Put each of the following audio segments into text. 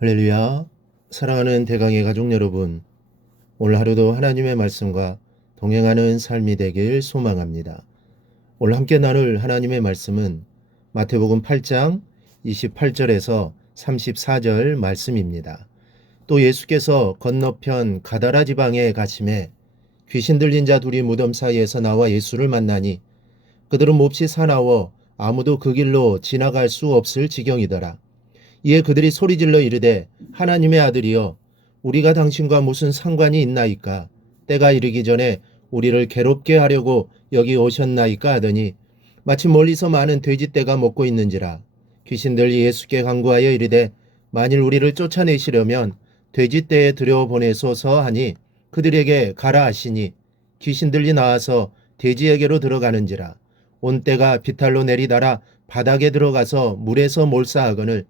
할렐루야. 사랑하는 대강의 가족 여러분, 오늘 하루도 하나님의 말씀과 동행하는 삶이 되길 소망합니다. 오늘 함께 나눌 하나님의 말씀은 마태복음 8장 28절에서 34절 말씀입니다. 또 예수께서 건너편 가다라 지방에 가심에 귀신 들린 자 둘이 무덤 사이에서 나와 예수를 만나니 그들은 몹시 사나워 아무도 그 길로 지나갈 수 없을 지경이더라. 이에 그들이 소리질러 이르되 하나님의 아들이여 우리가 당신과 무슨 상관이 있나이까? 때가 이르기 전에 우리를 괴롭게 하려고 여기 오셨나이까 하더니 마침 멀리서 많은 돼지떼가 먹고 있는지라. 귀신들이 예수께 간구하여 이르되 만일 우리를 쫓아내시려면 돼지떼에 들여보내소서 하니 그들에게 가라 하시니 귀신들이 나와서 돼지에게로 들어가는지라. 온 떼가 비탈로 내리달아 바닥에 들어가서 물에서 몰사하거늘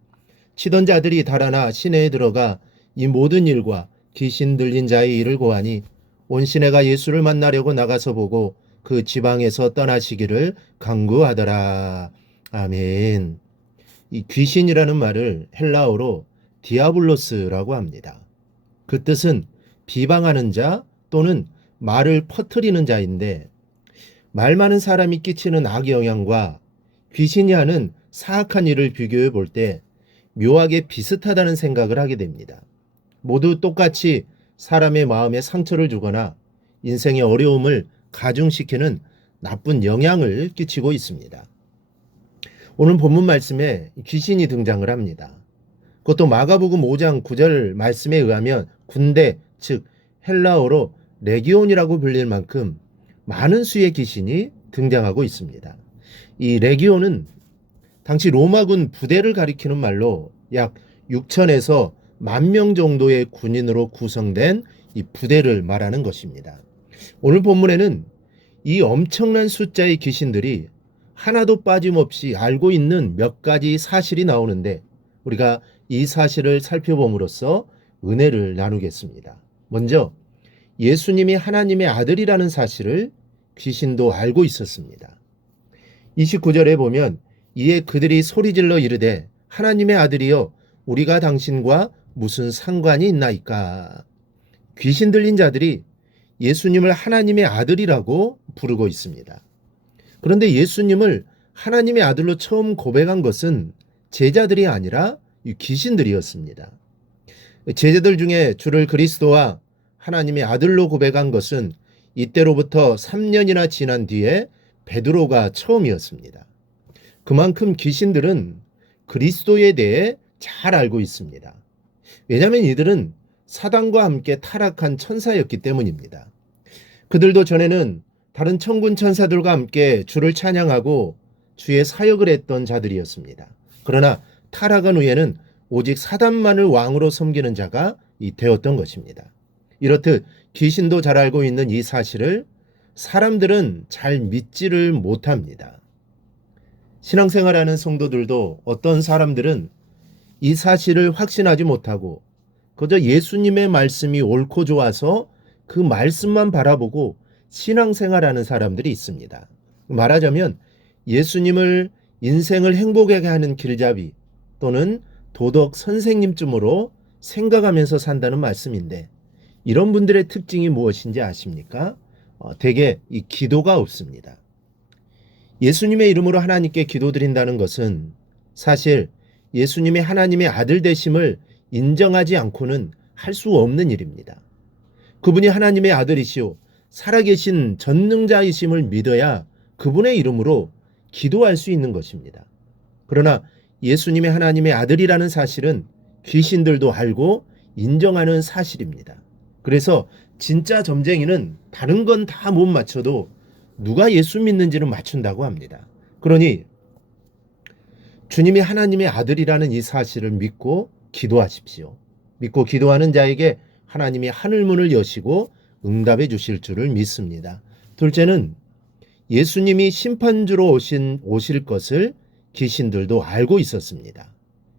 치던 자들이 달아나 시내에 들어가 이 모든 일과 귀신 들린 자의 일을 고하니 온 시내가 예수를 만나려고 나가서 보고 그 지방에서 떠나시기를 간구하더라. 아멘. 이 귀신이라는 말을 헬라어로 디아블로스라고 합니다. 그 뜻은 비방하는 자 또는 말을 퍼뜨리는 자인데 말 많은 사람이 끼치는 악영향과 귀신이 하는 사악한 일을 비교해 볼 때 묘하게 비슷하다는 생각을 하게 됩니다. 모두 똑같이 사람의 마음에 상처를 주거나 인생의 어려움을 가중시키는 나쁜 영향을 끼치고 있습니다. 오늘 본문 말씀에 귀신이 등장을 합니다. 그것도 마가복음 5장 9절 말씀에 의하면 군대, 즉 헬라어로 레기온이라고 불릴 만큼 많은 수의 귀신이 등장하고 있습니다. 이 레기온은 당시 로마군 부대를 가리키는 말로 약 6천에서 10,000명 정도의 군인으로 구성된 이 부대를 말하는 것입니다. 오늘 본문에는 이 엄청난 숫자의 귀신들이 하나도 빠짐없이 알고 있는 몇 가지 사실이 나오는데 우리가 이 사실을 살펴봄으로써 은혜를 나누겠습니다. 먼저 예수님이 하나님의 아들이라는 사실을 귀신도 알고 있었습니다. 29절에 보면 이에 그들이 소리질러 이르되 하나님의 아들이여 우리가 당신과 무슨 상관이 있나이까? 귀신 들린 자들이 예수님을 하나님의 아들이라고 부르고 있습니다. 그런데 예수님을 하나님의 아들로 처음 고백한 것은 제자들이 아니라 귀신들이었습니다. 제자들 중에 주를 그리스도와 하나님의 아들로 고백한 것은 이때로부터 3년이나 지난 뒤에 베드로가 처음이었습니다. 그만큼 귀신들은 그리스도에 대해 잘 알고 있습니다. 왜냐하면 이들은 사단과 함께 타락한 천사였기 때문입니다. 그들도 전에는 다른 천군 천사들과 함께 주를 찬양하고 주의 사역을 했던 자들이었습니다. 그러나 타락한 후에는 오직 사단만을 왕으로 섬기는 자가 되었던 것입니다. 이렇듯 귀신도 잘 알고 있는 이 사실을 사람들은 잘 믿지를 못합니다. 신앙생활하는 성도들도 어떤 사람들은 이 사실을 확신하지 못하고 그저 예수님의 말씀이 옳고 좋아서 그 말씀만 바라보고 신앙생활하는 사람들이 있습니다. 말하자면 예수님을 인생을 행복하게 하는 길잡이 또는 도덕 선생님쯤으로 생각하면서 산다는 말씀인데 이런 분들의 특징이 무엇인지 아십니까? 대개 이 기도가 없습니다. 예수님의 이름으로 하나님께 기도드린다는 것은 사실 예수님이 하나님의 아들 되심을 인정하지 않고는 할 수 없는 일입니다. 그분이 하나님의 아들이시오 살아계신 전능자이심을 믿어야 그분의 이름으로 기도할 수 있는 것입니다. 그러나 예수님이 하나님의 아들이라는 사실은 귀신들도 알고 인정하는 사실입니다. 그래서 진짜 점쟁이는 다른 건 다 못 맞춰도 누가 예수 믿는지는 맞춘다고 합니다. 그러니 주님이 하나님의 아들이라는 이 사실을 믿고 기도하십시오. 믿고 기도하는 자에게 하나님이 하늘문을 여시고 응답해 주실 줄을 믿습니다. 둘째는 예수님이 심판주로 오실 것을 귀신들도 알고 있었습니다.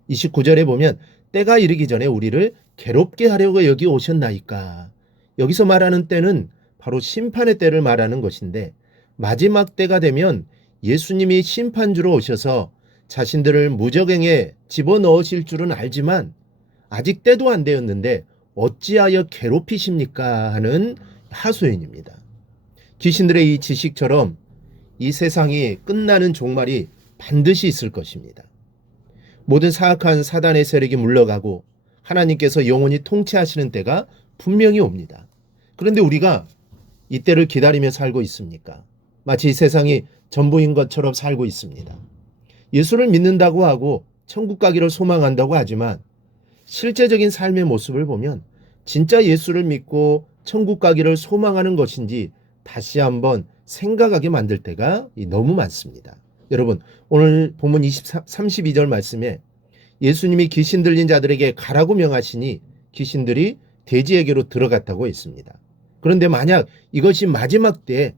29절에 보면 때가 이르기 전에 우리를 괴롭게 하려고 여기 오셨나이까. 여기서 말하는 때는 바로 심판의 때를 말하는 것인데 마지막 때가 되면 예수님이 심판주로 오셔서 자신들을 무저갱에 집어넣으실 줄은 알지만 아직 때도 안 되었는데 어찌하여 괴롭히십니까? 하는 하소연입니다. 귀신들의 이 지식처럼 이 세상이 끝나는 종말이 반드시 있을 것입니다. 모든 사악한 사단의 세력이 물러가고 하나님께서 영원히 통치하시는 때가 분명히 옵니다. 그런데 우리가 이 때를 기다리며 살고 있습니까? 마치 이 세상이 전부인 것처럼 살고 있습니다. 예수를 믿는다고 하고 천국 가기를 소망한다고 하지만 실제적인 삶의 모습을 보면 진짜 예수를 믿고 천국 가기를 소망하는 것인지 다시 한번 생각하게 만들 때가 너무 많습니다. 여러분, 오늘 본문 32절 말씀에 예수님이 귀신 들린 자들에게 가라고 명하시니 귀신들이 돼지에게로 들어갔다고 했습니다. 그런데 만약 이것이 마지막 때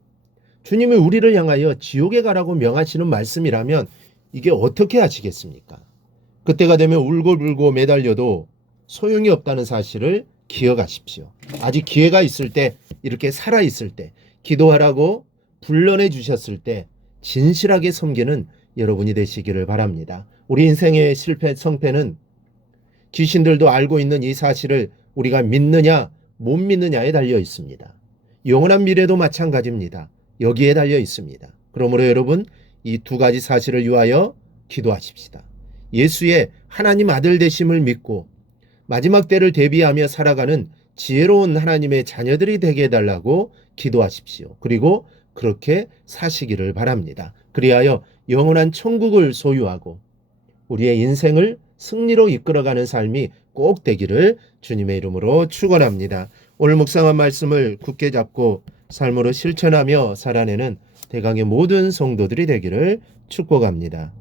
주님이 우리를 향하여 지옥에 가라고 명하시는 말씀이라면 이게 어떻게 하시겠습니까? 그때가 되면 울고불고 매달려도 소용이 없다는 사실을 기억하십시오. 아직 기회가 있을 때, 이렇게 살아있을 때, 기도하라고 불러내 주셨을 때 진실하게 섬기는 여러분이 되시기를 바랍니다. 우리 인생의 실패, 성패는 귀신들도 알고 있는 이 사실을 우리가 믿느냐 못 믿느냐에 달려 있습니다. 영원한 미래도 마찬가지입니다. 여기에 달려 있습니다. 그러므로 여러분, 이 두 가지 사실을 위하여 기도하십시다. 예수의 하나님 아들 되심을 믿고 마지막 때를 대비하며 살아가는 지혜로운 하나님의 자녀들이 되게 해달라고 기도하십시오. 그리고 그렇게 사시기를 바랍니다. 그리하여 영원한 천국을 소유하고 우리의 인생을 승리로 이끌어가는 삶이 꼭 되기를 주님의 이름으로 축원합니다. 오늘 묵상한 말씀을 굳게 잡고 삶으로 실천하며 살아내는 대강의 모든 성도들이 되기를 축복합니다.